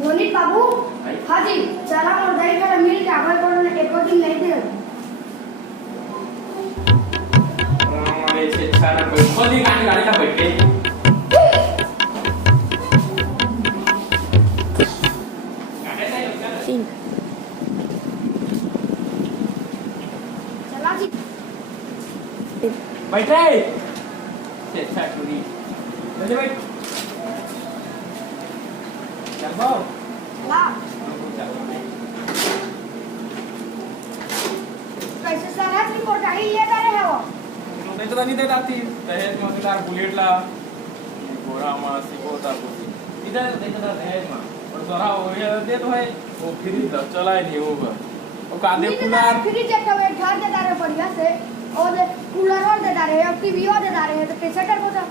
मोनित बाबू हाँ जी चला और दही का मिल के आगे बढ़ो ना एक दिन नहीं दे अरे से सारा कोई गाड़ी का बैठ के चला जी बैठे से छाटूरी चले बैठ चल बाओ ला कैसे सारा की कोटाही ले जा रहे हो नहीं तो नहीं देता थी दहेज में तार बुलेट ला गोरा मा सिकोता को इधर देता था दहेज में और तोरा हो ये दे तो है वो फ्री चला ही नहीं होगा और कांदे कूलर फ्री जब तो एक घर देता रहे बढ़िया से और कूलर और देता रहे अब टीवी और देता रहे तो कैसे कर बोला